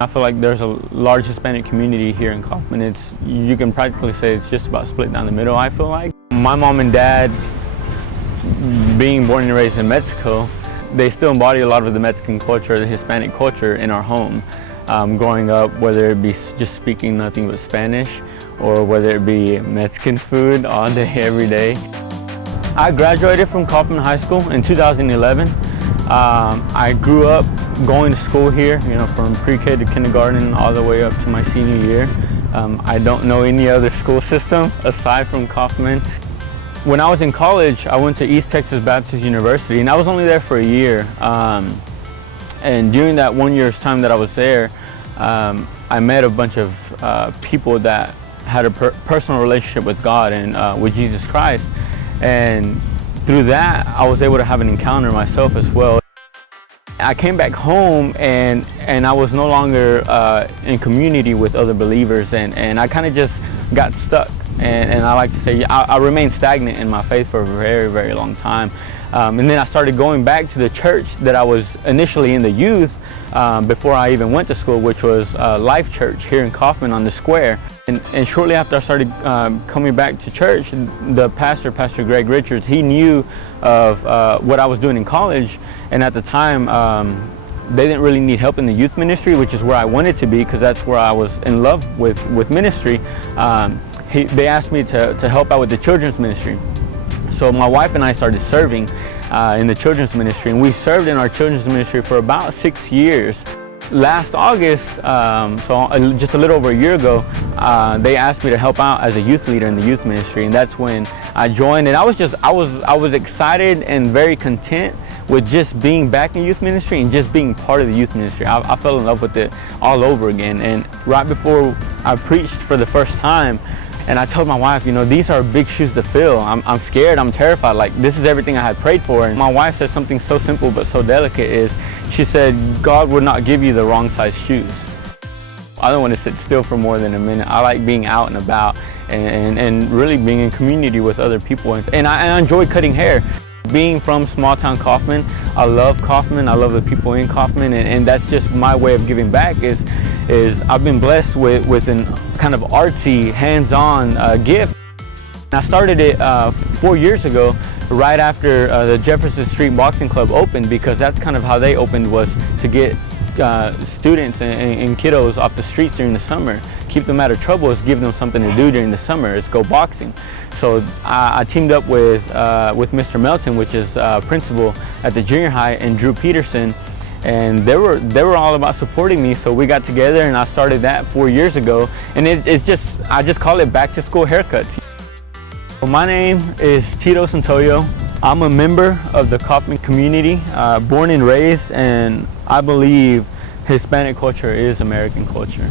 I feel like there's a large Hispanic community here in Kaufman. You can practically say it's just about split down the middle, I feel like. My mom and dad, being born and raised in Mexico, they still embody a lot of the Mexican culture, the Hispanic culture in our home. Growing up, whether it be just speaking nothing but Spanish or whether it be Mexican food all day, every day. I graduated from Kaufman High School in 2011. I grew up going to school here, from pre-K to kindergarten all the way up to my senior year. I don't know any other school system aside from Kaufman. When I was in college, I went to East Texas Baptist University, and I was only there for a year. And during that 1 year's time that I was there, I met a bunch of people that had a personal relationship with God and with Jesus Christ. And through that, I was able to have an encounter myself as well. I came back home and I was no longer in community with other believers, and I kind of just got stuck. And I like to say I remained stagnant in my faith for a very, very long time. And then I started going back to the church that I was initially in the youth before I even went to school, which was Life Church here in Kaufman on the square. And shortly after I started coming back to church, the pastor, Pastor Greg Richards, he knew of what I was doing in college. And at the time, they didn't really need help in the youth ministry, which is where I wanted to be, because that's where I was in love with ministry. They asked me to help out with the children's ministry. So my wife and I started serving in the children's ministry, and we served in our children's ministry for about 6 years. Last August, so just a little over a year ago, they asked me to help out as a youth leader in the youth ministry, and that's when I joined. And I was excited and very content with just being back in youth ministry and just being part of the youth ministry. I fell in love with it all over again. And right before I preached for the first time, and I told my wife, these are big shoes to fill. I'm scared, I'm terrified, like this is everything I had prayed for. And my wife said something so simple but so delicate she said, God would not give you the wrong size shoes. I don't want to sit still for more than a minute. I like being out and about and really being in community with other people. And I enjoy cutting hair. Being from small town Kaufman, I love Kaufman, I love the people in Kaufman, and that's just my way of giving back is I've been blessed with an kind of artsy, hands-on gift. I started it 4 years ago, right after the Jefferson Street Boxing Club opened, because that's kind of how they opened, was to get students and kiddos off the streets during the summer. Keep them out of trouble is give them something to do during the summer, is go boxing. So I teamed up with Mr. Melton, which is principal at the junior high, and Drew Peterson, and they were all about supporting me. So we got together and I started that 4 years ago, and I just call it back to school haircuts. Well, my name is Tito Santoyo. I'm a member of the Kaufman community, born and raised, and I believe Hispanic culture is American culture.